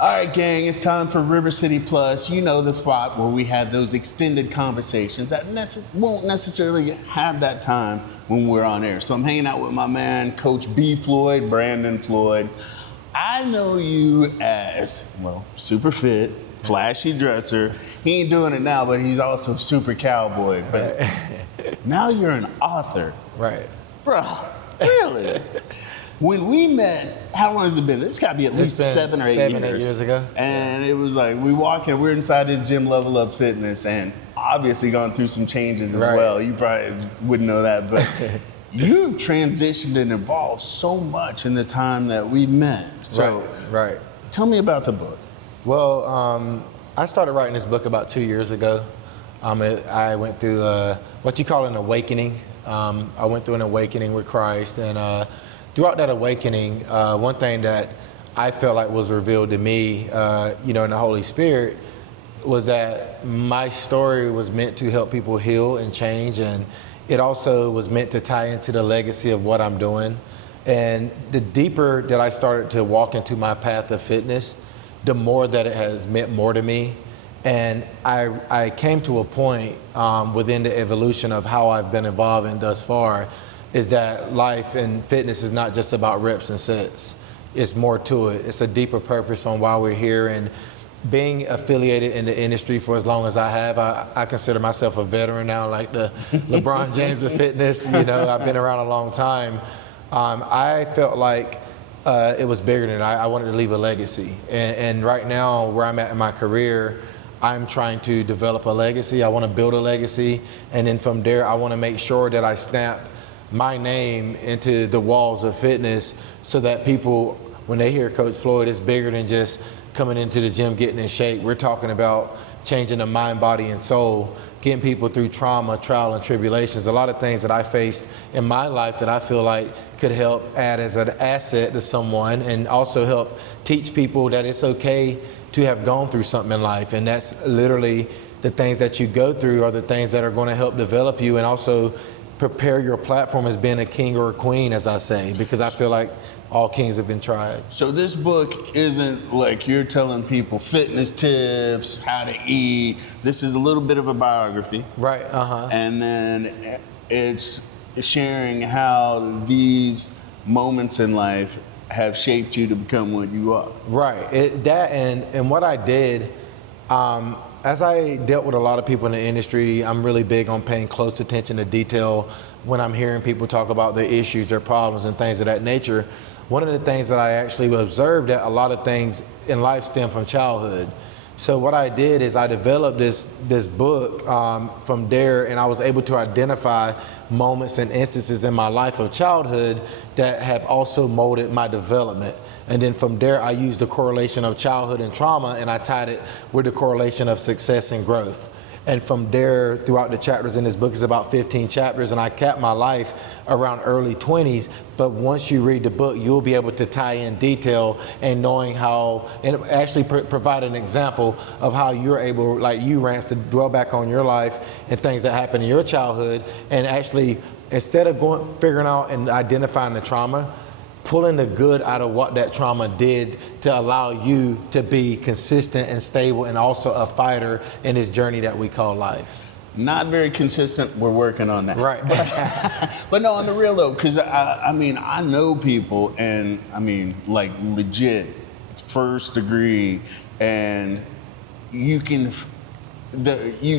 All right, gang, it's time for River City Plus. You know, the spot where we have those extended conversations that won't necessarily have that time when we're on air. So I'm hanging out with my man, Coach B. Floyd, Brandon Floyd. I know you as, well, super fit, flashy dresser. He ain't doing it now, but he's also super cowboy. But now you're an author. Right. Bro, really? When we met, how long has it been? It's got to be at least 7 or 8 years. 7, 8 years ago. And it was like, we're inside this gym, Level Up Fitness, and obviously gone through some changes as well. You probably wouldn't know that, but you've transitioned and evolved so much in the time that we met. So right. Tell me about the book. Well, I started writing this book about 2 years ago. I went through what you call an awakening. I went through an awakening with Christ, and throughout that awakening, one thing that I felt like was revealed to me, in the Holy Spirit, was that my story was meant to help people heal and change, and it also was meant to tie into the legacy of what I'm doing. And the deeper that I started to walk into my path of fitness, the more that it has meant more to me. And I came to a point within the evolution of how I've been evolving thus far, is that life and fitness is not just about reps and sets. It's more to it. It's a deeper purpose on why we're here. And being affiliated in the industry for as long as I have, I consider myself a veteran now, like the LeBron James of fitness. I've been around a long time. I felt like it was bigger than I wanted to leave a legacy. And right now, where I'm at in my career, I'm trying to develop a legacy. I want to build a legacy. And then from there, I want to make sure that I stamp my name into the walls of fitness, so that people, when they hear Coach Floyd, it's bigger than just coming into the gym, getting in shape. We're talking about changing the mind, body, and soul, getting people through trauma, trial, and tribulations. A lot of things that I faced in my life that I feel like could help add as an asset to someone, and also help teach people that it's okay to have gone through something in life. And that's literally the things that you go through are the things that are going to help develop you, and also prepare your platform as being a king or a queen, as I say, because I feel like all kings have been tried. So this book isn't like you're telling people fitness tips, how to eat. This is a little bit of a biography. Right, And then it's sharing how these moments in life have shaped you to become what you are. Right, and what I did, as I dealt with a lot of people in the industry, I'm really big on paying close attention to detail when I'm hearing people talk about their issues, their problems, and things of that nature. One of the things that I actually observed, that a lot of things in life stem from childhood. So what I did is I developed this book from there, and I was able to identify moments and instances in my life of childhood that have also molded my development. And then from there, I used the correlation of childhood and trauma, and I tied it with the correlation of success and growth. And from there, throughout the chapters in this book, is about 15 chapters, and I capped my life around early 20s. But once you read the book, you'll be able to tie in detail and knowing how, and actually provide an example of how you're able, like you, Rance, to dwell back on your life and things that happened in your childhood, and actually, instead of figuring out and identifying the trauma, pulling the good out of what that trauma did to allow you to be consistent and stable, and also a fighter in this journey that we call life. Not very consistent. We're working on that. Right. But no, on the real though, because I know people, and like legit first degree, and you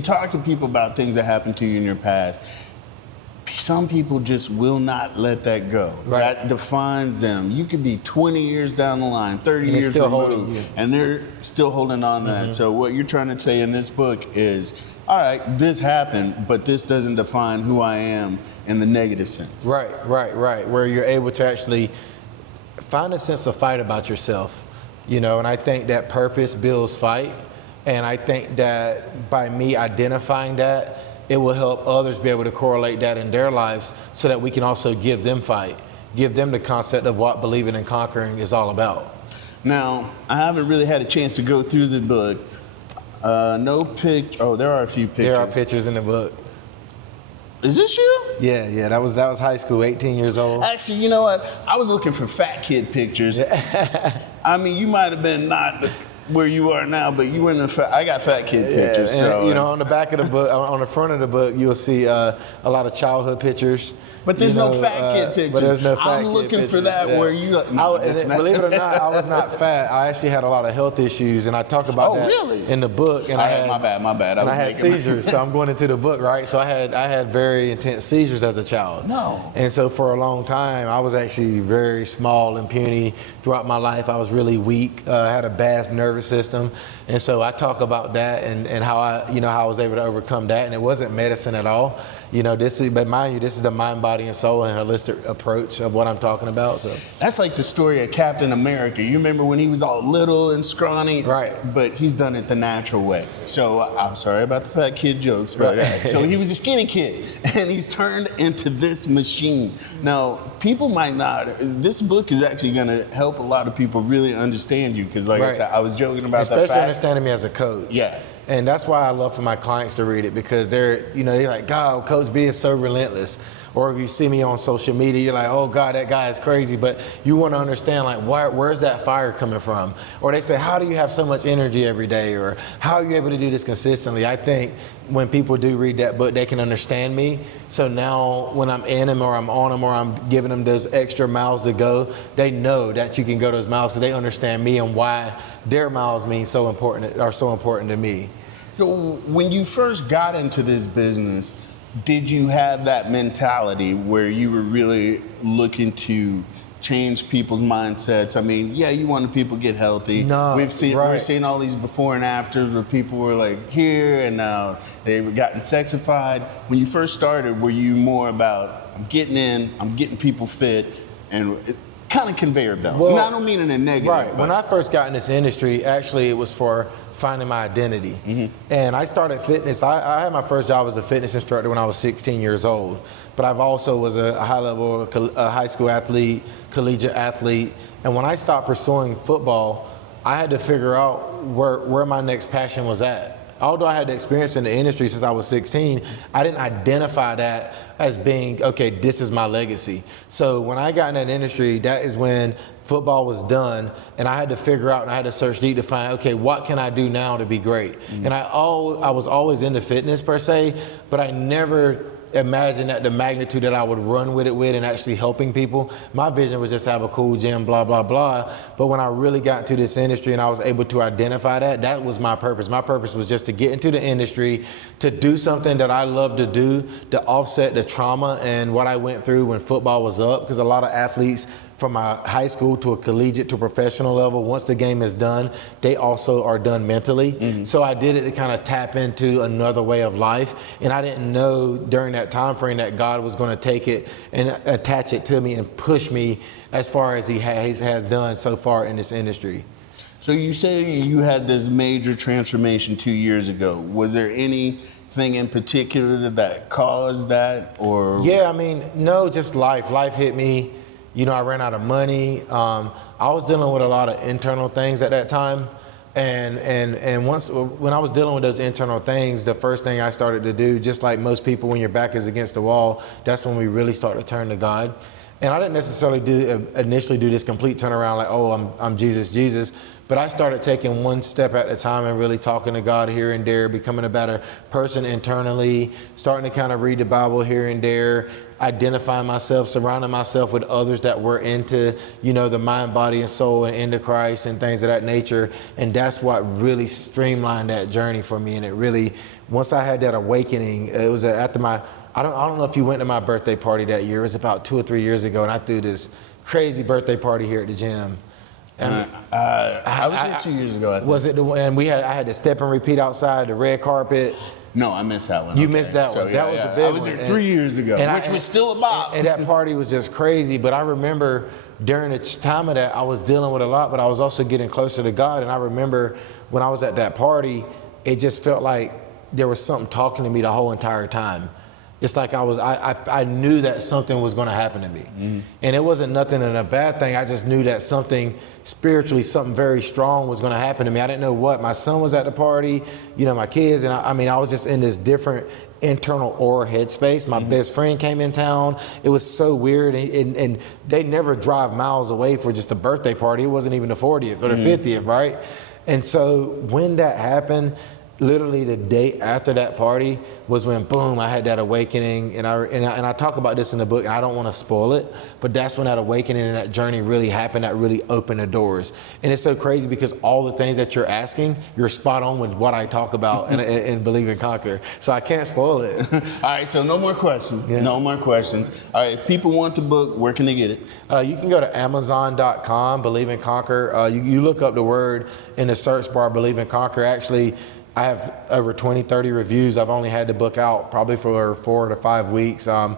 talk to people about things that happened to you in your past. Some people just will not let that go. Right. That defines them. You could be 20 years down the line, 30 years removed, and they're still holding on to that. So what you're trying to say in this book is, all right, this happened, but this doesn't define who I am in the negative sense. Right. Where you're able to actually find a sense of fight about yourself, and I think that purpose builds fight. And I think that by me identifying that, it will help others be able to correlate that in their lives, so that we can also give them fight, give them the concept of what believing and conquering is all about. Now, I haven't really had a chance to go through the book. No picture. Oh, there are a few pictures. There are pictures in the book. Is this you? Yeah, that was high school, 18 years old. Actually, you know what? I was looking for fat kid pictures. I mean, you might have been not where you are now, but you were in the I got fat kid pictures. And, So you know, on the back of the book, on the front of the book, you'll see a lot of childhood pictures. But there's no fat kid pictures. But there's no fat I'm kid looking for pictures, that where you. Believe it or not, I was not fat. I actually had a lot of health issues, and I talk about that really? in the book. And I had my bad. I had seizures, so I'm going into the book, right? So I had very intense seizures as a child. No. And so for a long time, I was actually very small and puny. Throughout my life, I was really weak. I had a bad nervous system, and so I talk about that and how I was able to overcome that. And it wasn't medicine at all. But mind you, this is the mind, body, and soul and holistic approach of what I'm talking about. So that's like the story of Captain America. You remember when he was all little and scrawny, right? But he's done it the natural way. So I'm sorry about the fat kid jokes, but so he was a skinny kid, and he's turned into this machine. Now, people might not. This book is actually going to help a lot of people really understand you, because, like I said, I was joking about that. Especially understanding me as a coach. Yeah. And that's why I love for my clients to read it, because they're like, God, Coach B is so relentless. Or if you see me on social media, you're like, oh God, that guy is crazy. But you want to understand, like, where's that fire coming from? Or they say, how do you have so much energy every day? Or how are you able to do this consistently? I think when people do read that book, they can understand me. So now when I'm in them or I'm on them or I'm giving them those extra miles to go, they know that you can go those miles because they understand me and why their miles are so important to me. So when you first got into this business, did you have that mentality where you were really looking to change people's mindsets? I mean, yeah, you want people to get healthy. No, we're seeing all these before and afters where people were like here and now they've gotten sexified. When you first started, were you more about I'm getting people fit, and it kind of conveyor belt? Well, and I don't mean in a negative. Right. When I first got in this industry, actually it was for finding my identity. Mm-hmm. And I started fitness. I had my first job as a fitness instructor when I was 16 years old. But I've also was a high school athlete, collegiate athlete. And when I stopped pursuing football, I had to figure out where my next passion was at. Although I had the experience in the industry since I was 16, I didn't identify that as being, okay, this is my legacy. So when I got in that industry, that is when football was done, and I had to figure out and I had to search deep to find, okay, what can I do now to be great? Mm-hmm. And I was always into fitness per se, but I never imagined that the magnitude that I would run with it and actually helping people. My vision was just to have a cool gym, blah, blah, blah. But when I really got into this industry and I was able to identify that was my purpose. My purpose was just to get into the industry, to do something that I love to do, to offset the trauma and what I went through when football was up. Because a lot of athletes from a high school to a collegiate to a professional level, once the game is done, they also are done mentally. Mm-hmm. So I did it to kind of tap into another way of life. And I didn't know during that time frame that God was going to take it and attach it to me and push me as far as he has done so far in this industry. So you say you had this major transformation 2 years ago. Was there anything in particular that caused that, or? Yeah, I mean, no, just life. Life hit me. I ran out of money. I was dealing with a lot of internal things at that time. And when I was dealing with those internal things, the first thing I started to do, just like most people when your back is against the wall, that's when we really start to turn to God. And I didn't necessarily initially do this complete turnaround like, oh, I'm Jesus. But I started taking one step at a time and really talking to God here and there, becoming a better person internally, starting to kind of read the Bible here and there, identifying myself, surrounding myself with others that were into, the mind, body, and soul and into Christ and things of that nature. And that's what really streamlined that journey for me. And it really, once I had that awakening, it was after I don't know if you went to my birthday party that year. It was about 2 or 3 years ago, and I threw this crazy birthday party here at the gym. And I was here 2 years ago. I think. Was it the one? And I had to step and repeat outside the red carpet. No, I missed that one. You missed that one. That was the big one. I was here 3 years ago, which was still a bop. And that party was just crazy. But I remember during the time of that, I was dealing with a lot, but I was also getting closer to God. And I remember when I was at that party, it just felt like there was something talking to me the whole entire time. It's like I knew that something was going to happen to me. Mm-hmm. And it wasn't nothing and a bad thing. I just knew that something spiritually, something very strong was going to happen to me. I didn't know what. My son was at the party, my kids. And I was just in this different internal aura headspace. My best friend came in town. It was so weird. And they never drive miles away for just a birthday party. It wasn't even the 40th or the 50th, right? And so when that happened, literally the day after that party was when, boom, I had that awakening. And I talk about this in the book, and I don't want to spoil it, but that's when that awakening and that journey really happened, that really opened the doors. And it's so crazy because all the things that you're asking, you're spot on with what I talk about in Believe and Conquer. So I can't spoil it. All right, so no more questions. No more questions. All right, if people want the book, where can they get it? You can go to Amazon.com, Believe and Conquer. You look up the word in the search bar, Believe and Conquer. Actually, I have over 20, 30 reviews. I've only had the book out probably for 4 to 5 weeks. A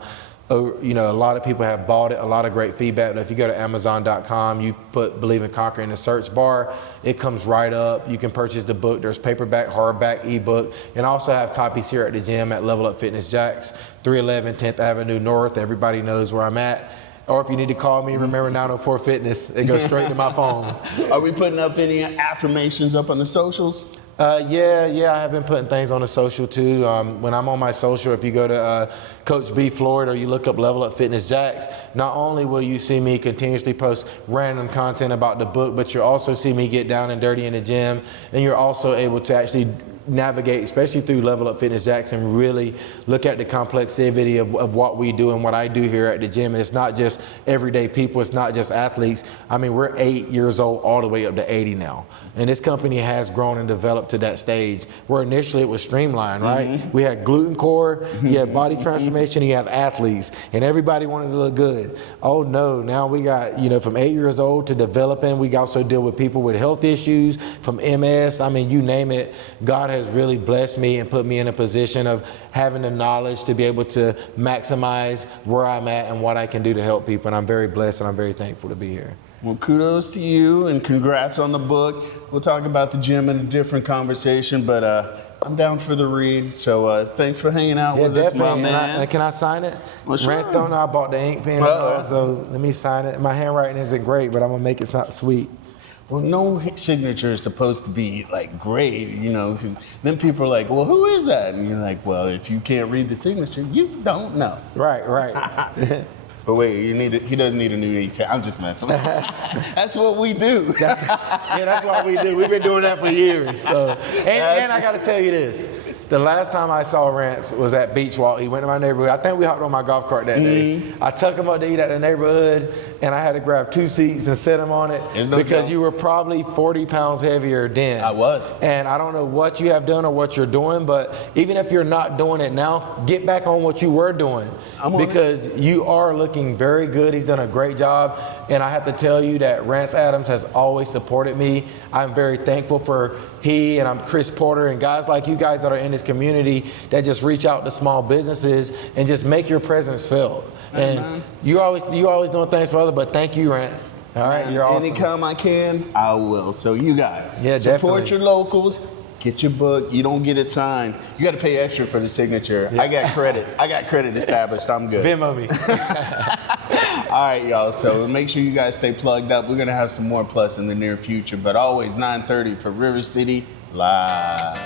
lot of people have bought it, a lot of great feedback. But if you go to Amazon.com, you put Believe and Conquer in the search bar, it comes right up. You can purchase the book. There's paperback, hardback, ebook, and I also have copies here at the gym at Level Up Fitness Jacks, 311 10th Avenue North. Everybody knows where I'm at. Or if you need to call me, remember 904 Fitness. It goes straight to my phone. Are we putting up any affirmations up on the socials? Yeah, I have been putting things on the social too. When I'm on my social, if you go to Coach B Floyd or you look up Level Up Fitness Jacks, not only will you see me continuously post random content about the book, but you'll also see me get down and dirty in the gym, and you're also able to actually navigate, especially through Level Up Fitness Jacks, and really look at the complexity of what we do and what I do here at the gym. And it's not just everyday people, it's not just athletes. I mean, we're 8 years old all the way up to 80 now. And this company has grown and developed to that stage where initially it was streamlined, right? We had gluten core, you had body transformation, you had athletes, and everybody wanted to look good. Oh no, now we got, from 8 years old to developing, we also deal with people with health issues, from MS, I mean, you name it. God has really blessed me and put me in a position of having the knowledge to be able to maximize where I'm at and what I can do to help people. And I'm very blessed and I'm very thankful to be here. Well, kudos to you and congrats on the book. We'll talk about the gym in a different conversation, but I'm down for the read. So thanks for hanging out with us, my man. Can I sign it? Well, sure. Rance don't know I bought the ink pen, so let me sign it. My handwriting isn't great, but I'm gonna make it sound sweet. Well, no signature is supposed to be like great, because then people are like, well, who is that? And you're like, well, if you can't read the signature, you don't know. Right. But wait, he doesn't need a new ink pen. I'm just messing. That's what we do. That's what we do. We've been doing that for years. So, and I got to tell you this. The last time I saw Rance was at Beach Walk. He went to my neighborhood. I think we hopped on my golf cart that day. I took him up to eat at the neighborhood, and I had to grab 2 seats and sit him on it because you were probably 40 pounds heavier then. I was. And I don't know what you have done or what you're doing, but even if you're not doing it now, get back on what you were doing because you are looking very good. He's done a great job. And I have to tell you that Rance Adams has always supported me. I'm very thankful for he and I'm Chris Porter and guys like you guys that are in this community that just reach out to small businesses and just make your presence felt. And you always doing things for others, but thank you, Rance. All right, you're awesome. Anytime I can, I will. So you guys, definitely. support your locals. Get your book. You don't get it signed. You got to pay extra for the signature. Yeah. I got credit established. I'm good. Venmo me. All right, y'all. So make sure you guys stay plugged up. We're going to have some more plus in the near future. But always 9:30 for River City Live.